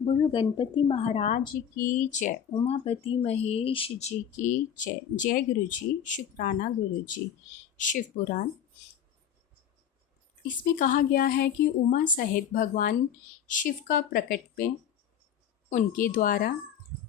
बोलो गणपति महाराज की जय। उमापति महेश जी की जय। जय गुरु जी। शुक्राना गुरु जी। शिव पुराण। इसमें कहा गया है कि उमा सहित भगवान शिव का प्रकट में उनके द्वारा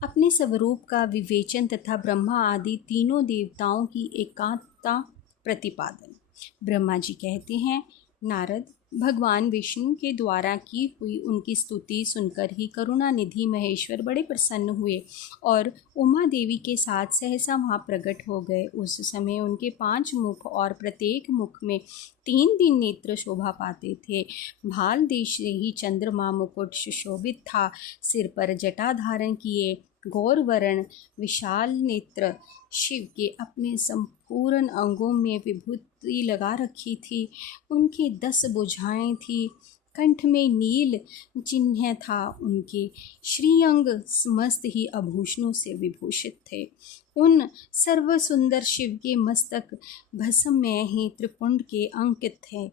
अपने स्वरूप का विवेचन तथा ब्रह्मा आदि तीनों देवताओं की एकांतता प्रतिपादन। ब्रह्मा जी कहते हैं, नारद, भगवान विष्णु के द्वारा की हुई उनकी स्तुति सुनकर ही करुणा निधि महेश्वर बड़े प्रसन्न हुए और उमा देवी के साथ सहसा वहाँ प्रकट हो गए। उस समय उनके 5 मुख और प्रत्येक मुख में 3 नेत्र शोभा पाते थे। भाल देश से ही चंद्रमा मुकुट सुशोभित था। सिर पर जटा धारण किए गौर वर्ण विशाल नेत्र शिव के अपने संपूर्ण अंगों में विभूति लगा रखी थी। उनकी 10 भुजाएं थी। कंठ में नील चिन्ह था। उनके श्रीअंग समस्त ही आभूषणों से विभूषित थे। उन सर्व सुंदर शिव के मस्तक भस्म में ही त्रिपुंड के अंकित थे।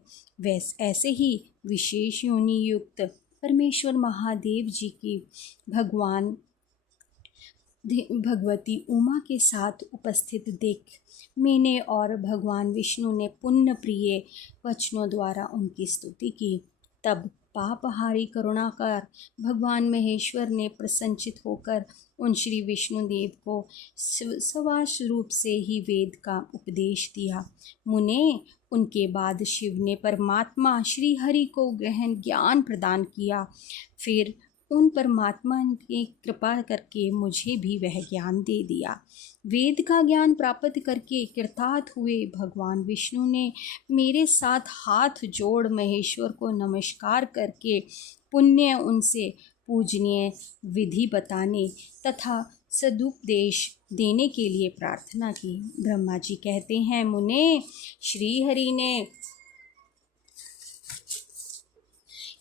ऐसे ही विशेष योनि युक्त परमेश्वर महादेव जी की भगवती उमा के साथ उपस्थित देख मैंने और भगवान विष्णु ने पुण्य प्रिय वचनों द्वारा उनकी स्तुति की। तब पापहारी करुणाकर भगवान महेश्वर ने प्रसन्नचित होकर उन श्री विष्णुदेव को सवाश रूप से ही वेद का उपदेश दिया। मुने, उनके बाद शिव ने परमात्मा श्री हरि को गहन ज्ञान प्रदान किया। फिर उन परमात्मा ने कृपा करके मुझे भी वह ज्ञान दे दिया। वेद का ज्ञान प्राप्त करके कृतार्थ हुए भगवान विष्णु ने मेरे साथ हाथ जोड़ महेश्वर को नमस्कार करके पुण्य उनसे पूजनीय विधि बताने तथा सदुपदेश देने के लिए प्रार्थना की। ब्रह्मा जी कहते हैं, मुने, श्री हरि ने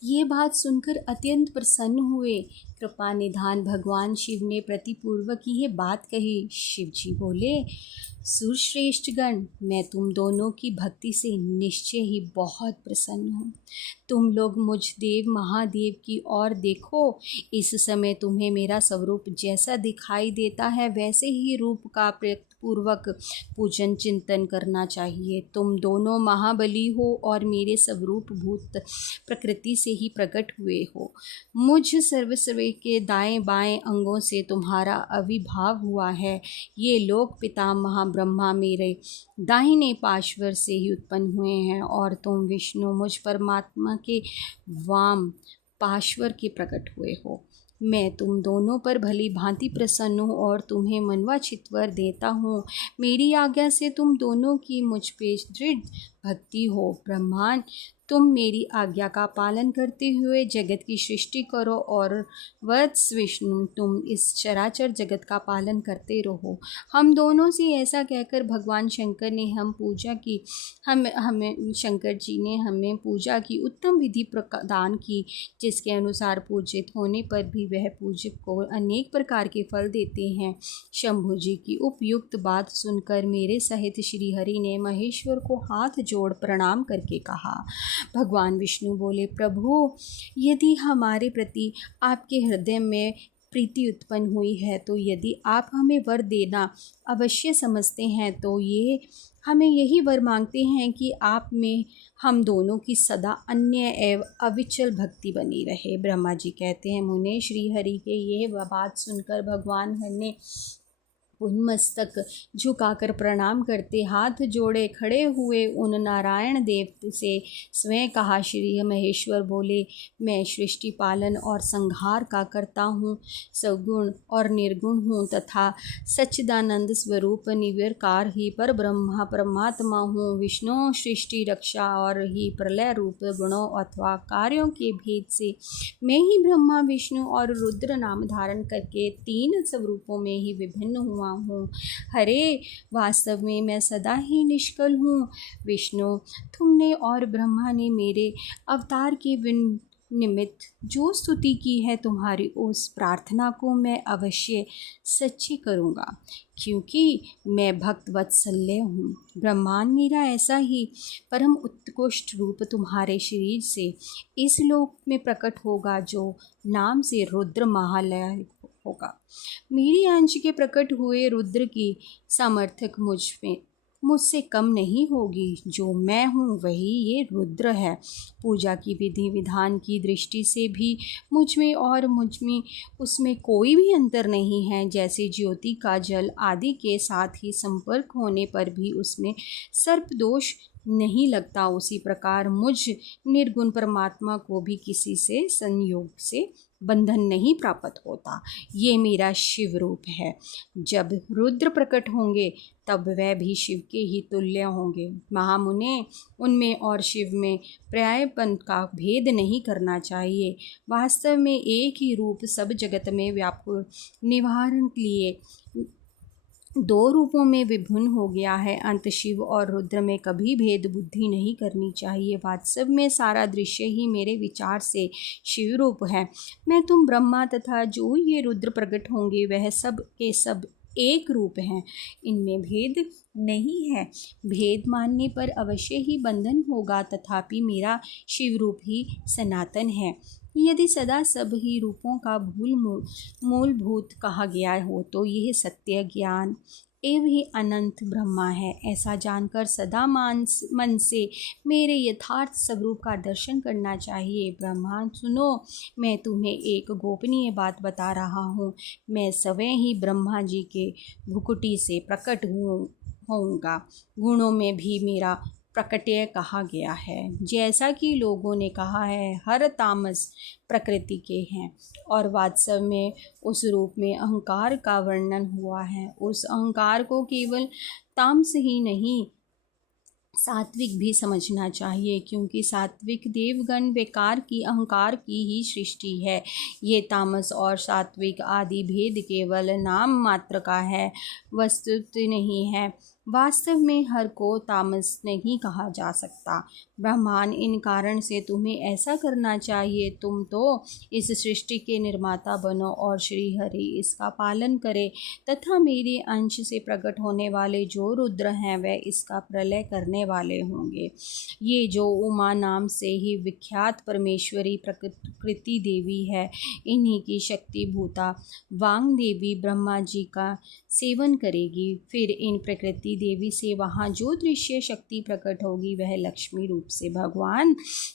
ये बात सुनकर अत्यंत प्रसन्न हुए। कृपा निधान भगवान शिव ने प्रतिपूर्वक यह बात कही। शिव जी बोले, सुरश्रेष्ठ गण, मैं तुम दोनों की भक्ति से निश्चय ही बहुत प्रसन्न हूँ। तुम लोग मुझ देव महादेव की ओर देखो। इस समय तुम्हें मेरा स्वरूप जैसा दिखाई देता है वैसे ही रूप का पूर्वक पूजन चिंतन करना चाहिए। तुम दोनों महाबली हो और मेरे स्वरूप भूत प्रकृति से ही प्रकट हुए हो। मुझ सर्वस्व के दाएं बाएं अंगों से तुम्हारा आविर्भाव हुआ है। ये लोक पितामह ब्रह्मा मेरे दाहिने पार्श्व से ही उत्पन्न हुए हैं और तुम विष्णु मुझ परमात्मा के वाम पार्श्व के प्रकट हुए हो। मैं तुम दोनों पर भली भांति प्रसन्न हूँ और तुम्हें मनवांछित वर देता हूँ। मेरी आज्ञा से तुम दोनों की मुझ पे दृढ़ भक्ति हो। ब्रह्मांड, तुम मेरी आज्ञा का पालन करते हुए जगत की सृष्टि करो और वत्स विष्णु, तुम इस चराचर जगत का पालन करते रहो। हम दोनों से ऐसा कहकर भगवान शंकर ने हमें शंकर जी ने हमें पूजा की उत्तम विधि प्रदान की, जिसके अनुसार पूजित होने पर भी वह पूजक को अनेक प्रकार के फल देते हैं। शंभु जी की उपयुक्त बात सुनकर मेरे सहित श्री हरि ने महेश्वर को हाथ जोड़ प्रणाम करके कहा। भगवान विष्णु बोले, प्रभु, यदि हमारे प्रति आपके हृदय में प्रीति उत्पन्न हुई है तो यदि आप हमें वर देना अवश्य समझते हैं तो हमें यही वर मांगते हैं कि आप में हम दोनों की सदा अन्य एवं अविचल भक्ति बनी रहे। ब्रह्मा जी कहते हैं, मुने, श्री हरि के यह बात सुनकर भगवान हरि ने मस्तक झुकाकर प्रणाम करते हाथ जोड़े खड़े हुए उन नारायण देव से स्वयं कहा। श्री महेश्वर बोले, मैं सृष्टि पालन और संहार का करता हूँ, सगुण और निर्गुण हूँ तथा सच्चिदानंद स्वरूप निर्विकार ही पर ब्रह्मा परमात्मा हूँ। विष्णु सृष्टि रक्षा और ही प्रलय रूप गुणों अथवा कार्यों के भेद से मैं ही ब्रह्मा विष्णु और रुद्र नाम धारण करके 3 स्वरूपों में ही विभिन्न हुआ हूँ। हरे, वास्तव में मैं सदा ही निष्कल हूँ। विष्णु, तुमने और ब्रह्मा ने मेरे अवतार के निमित्त जो स्तुति की है तुम्हारी उस प्रार्थना को मैं अवश्य सच्ची करूँगा, क्योंकि मैं भक्त वत्सल्य हूँ। ब्रह्मांड मेरा ऐसा ही परम उत्कृष्ट रूप तुम्हारे शरीर से इस लोक में प्रकट होगा, जो नाम से रुद्र महालय होगा। मेरी अंश के प्रकट हुए रुद्र की सामर्थक मुझसे कम नहीं होगी। जो मैं हूँ वही ये रुद्र है। पूजा की विधि विधान की दृष्टि से भी मुझ में और मुझ में उसमें कोई भी अंतर नहीं है। जैसे ज्योति का जल आदि के साथ ही संपर्क होने पर भी उसमें सर्प दोष नहीं लगता, उसी प्रकार मुझ निर्गुण परमात्मा को भी किसी से संयोग से बंधन नहीं प्राप्त होता। ये मेरा शिव रूप है। जब रुद्र प्रकट होंगे तब वह भी शिव के ही तुल्य होंगे। महामुने, उनमें और शिव में पर्यायपन का भेद नहीं करना चाहिए। वास्तव में एक ही रूप सब जगत में व्याकुल निवारण के लिए दो रूपों में विभिन्न हो गया है। अंत शिव और रुद्र में कभी भेद बुद्धि नहीं करनी चाहिए। वास्तव में सारा दृश्य ही मेरे विचार से शिव रूप है। मैं तुम ब्रह्मा तथा जो ये रुद्र प्रकट होंगे वह सब के सब एक रूप हैं, इनमें भेद नहीं है। भेद मानने पर अवश्य ही बंधन होगा, तथापि मेरा शिव रूप ही सनातन है। यदि सदा सब ही रूपों का मूलभूत कहा गया हो तो यह सत्य ज्ञान एवं ही अनंत ब्रह्मा है। ऐसा जानकर सदा मन से मेरे यथार्थ स्वरूप का दर्शन करना चाहिए। ब्रह्मा सुनो, मैं तुम्हें एक गोपनीय बात बता रहा हूँ। मैं स्वयं ही ब्रह्मा जी के भुकुटी से प्रकट होऊंगा। गुणों में भी मेरा प्रकट्य कहा गया है। जैसा कि लोगों ने कहा है हर तामस प्रकृति के हैं, और वास्तव में उस रूप में अहंकार का वर्णन हुआ है। उस अहंकार को केवल तामस ही नहीं सात्विक भी समझना चाहिए, क्योंकि सात्विक देवगण विकार की अहंकार की ही सृष्टि है। ये तामस और सात्विक आदि भेद केवल नाम मात्र का है, वस्तुतः नहीं है। वास्तव में हर को तामस नहीं कहा जा सकता। ब्रह्मांड, इन कारण से तुम्हें ऐसा करना चाहिए। तुम तो इस सृष्टि के निर्माता बनो और श्री हरि इसका पालन करे, तथा मेरे अंश से प्रकट होने वाले जो रुद्र हैं वह इसका प्रलय करने वाले होंगे। ये जो उमा नाम से ही विख्यात परमेश्वरी प्रकृति देवी है, इन्हीं की शक्ति भूता वांग देवी ब्रह्मा जी का सेवन करेगी। फिर इन प्रकृति देवी से वहाँ जो दृश्य शक्ति प्रकट होगी वह लक्ष्मी रूप से भगवान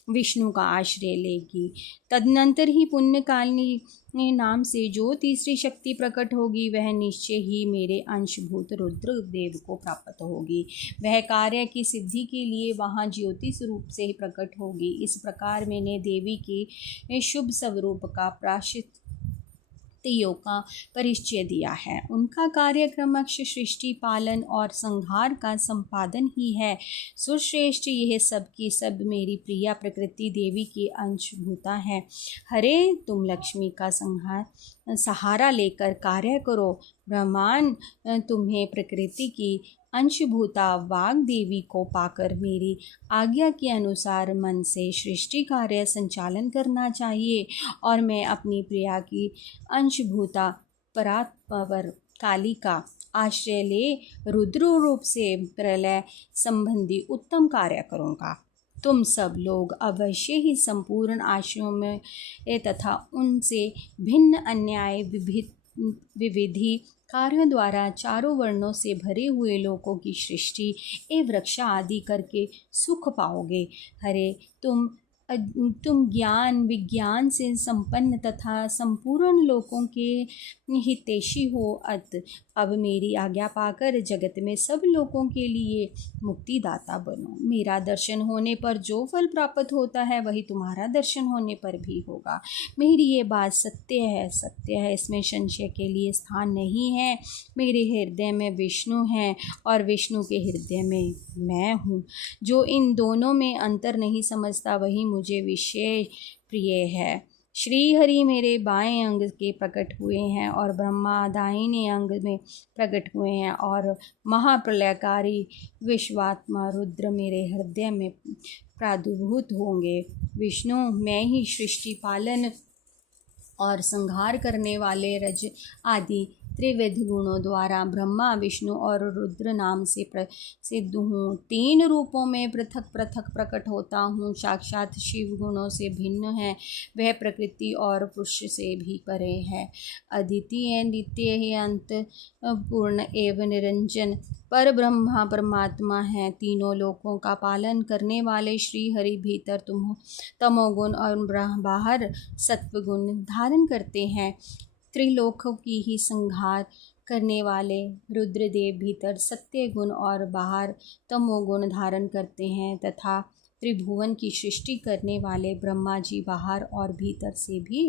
विष्णु का आश्रय लेगी। तदनंतर ही पुण्यकालिनी नाम से जो तीसरी शक्ति प्रकट होगी वह निश्चय ही मेरे अंशभूत रुद्र देव को प्राप्त होगी। वह कार्य की सिद्धि के लिए वहाँ ज्योति स्वरूप से ही प्रकट होगी। इस प्रकार मैंने देवी के शुभ स्वरूप का प्रायश्चित का परिचय दिया है। उनका कार्यक्रम सृष्टि पालन और संहार का संपादन ही है। सुश्रेष्ठ, यह सब की सब मेरी प्रिया प्रकृति देवी की अंशभूता है। हरे, तुम लक्ष्मी का सहारा लेकर कार्य करो। ब्रह्मांड तुम्हें प्रकृति की अंशभूता वाग देवी को पाकर मेरी आज्ञा के अनुसार मन से सृष्टि कार्य संचालन करना चाहिए, और मैं अपनी प्रिया की अंशभूता परात्पर काली का आश्रय ले रुद्र रूप से प्रलय संबंधी उत्तम कार्य करूँगा। तुम सब लोग अवश्य ही संपूर्ण आश्रयों में तथा उनसे भिन्न अन्याय विविधि कार्यों द्वारा चारों वर्णों से भरे हुए लोगों की सृष्टि एवं रक्षा आदि करके सुख पाओगे। हरे, तुम ज्ञान विज्ञान से संपन्न तथा संपूर्ण लोगों के हितैषी हो। अब मेरी आज्ञा पाकर जगत में सब लोगों के लिए मुक्तिदाता बनो। मेरा दर्शन होने पर जो फल प्राप्त होता है वही तुम्हारा दर्शन होने पर भी होगा। मेरी ये बात सत्य है, इसमें संशय के लिए स्थान नहीं है। मेरे हृदय में विष्णु है और विष्णु के हृदय में मैं हूँ। जो इन दोनों में अंतर नहीं समझता वही मुझे विशेष प्रिय है। श्री हरि मेरे बाएं अंग के प्रकट हुए हैं और ब्रह्मा दाहिने अंग में प्रकट हुए हैं और महाप्रलयकारी विश्वात्मा रुद्र मेरे हृदय में प्रादुर्भूत होंगे। विष्णु, मैं ही सृष्टि पालन और संहार करने वाले रज आदि त्रिविध गुणों द्वारा ब्रह्मा विष्णु और रुद्र नाम से प्रसिद्ध हूँ। 3 रूपों में पृथक पृथक प्रकट होता हूँ। साक्षात शिव गुणों से भिन्न है, वह प्रकृति और पुरुष से भी परे है। अद्वितीय नित्य ही अंत पूर्ण एवं निरंजन पर ब्रह्मा परमात्मा है। तीनों लोकों का पालन करने वाले श्री हरि भीतर तमोगुण और बाहर सत्वगुण धारण करते हैं। त्रिलोकों की ही संहार करने वाले रुद्रदेव भीतर सत्य गुण और बाहर तमोगुण धारण करते हैं तथा त्रिभुवन की सृष्टि करने वाले ब्रह्मा जी बाहर और भीतर से भी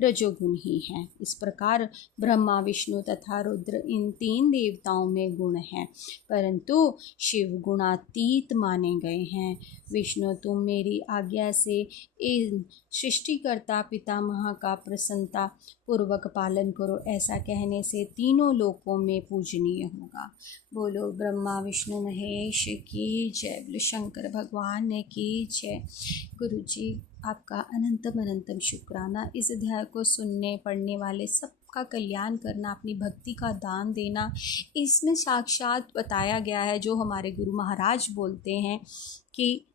रजोगुण ही हैं। इस प्रकार ब्रह्मा विष्णु तथा रुद्र इन 3 देवताओं में गुण हैं, परंतु शिव गुणातीत माने गए हैं। विष्णु, तुम मेरी आज्ञा से इन सृष्टिकर्ता पितामह का प्रसन्नता पूर्वक पालन करो। ऐसा कहने से तीनों लोकों में पूजनीय होगा। बोलो ब्रह्मा विष्णु महेश की जय। बोलो शंकर भगवान की जय। गुरु जी, आपका अनंतम अनंतम शुक्राना। इस अध्याय को सुनने पढ़ने वाले सबका कल्याण करना, अपनी भक्ति का दान देना, इसमें साक्षात बताया गया है जो हमारे गुरु महाराज बोलते हैं कि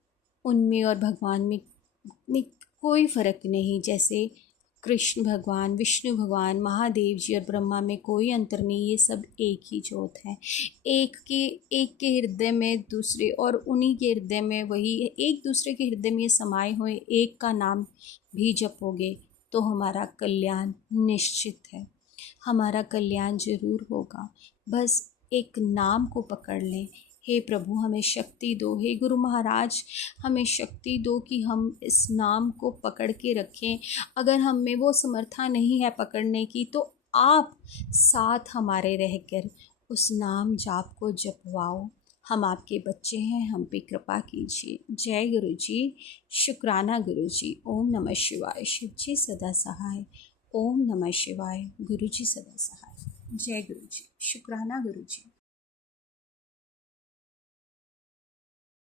उनमें और भगवान में कोई फ़र्क नहीं। जैसे कृष्ण भगवान, विष्णु भगवान, महादेव जी और ब्रह्मा में कोई अंतर नहीं, ये सब एक ही ज्योत है। एक के हृदय में दूसरे और उन्हीं के हृदय में वही, एक दूसरे के हृदय में ये समाये हुए एक का नाम भी जपोगे तो हमारा कल्याण निश्चित है, हमारा कल्याण जरूर होगा। बस एक नाम को पकड़ लें। हे प्रभु, हमें शक्ति दो। हे गुरु महाराज, हमें शक्ति दो कि हम इस नाम को पकड़ के रखें। अगर हम में वो समर्था नहीं है पकड़ने की, तो आप साथ हमारे रहकर उस नाम जाप को जपवाओ। हम आपके बच्चे हैं, हम पे कृपा कीजिए। जय गुरु जी, शुक्राना गुरु जी। ओम नमः शिवाय। शिव जी सदा सहाय। ओम नमः शिवाय। गुरु जी सदा सहाय। जय गुरु जी, शुक्राना गुरु जी।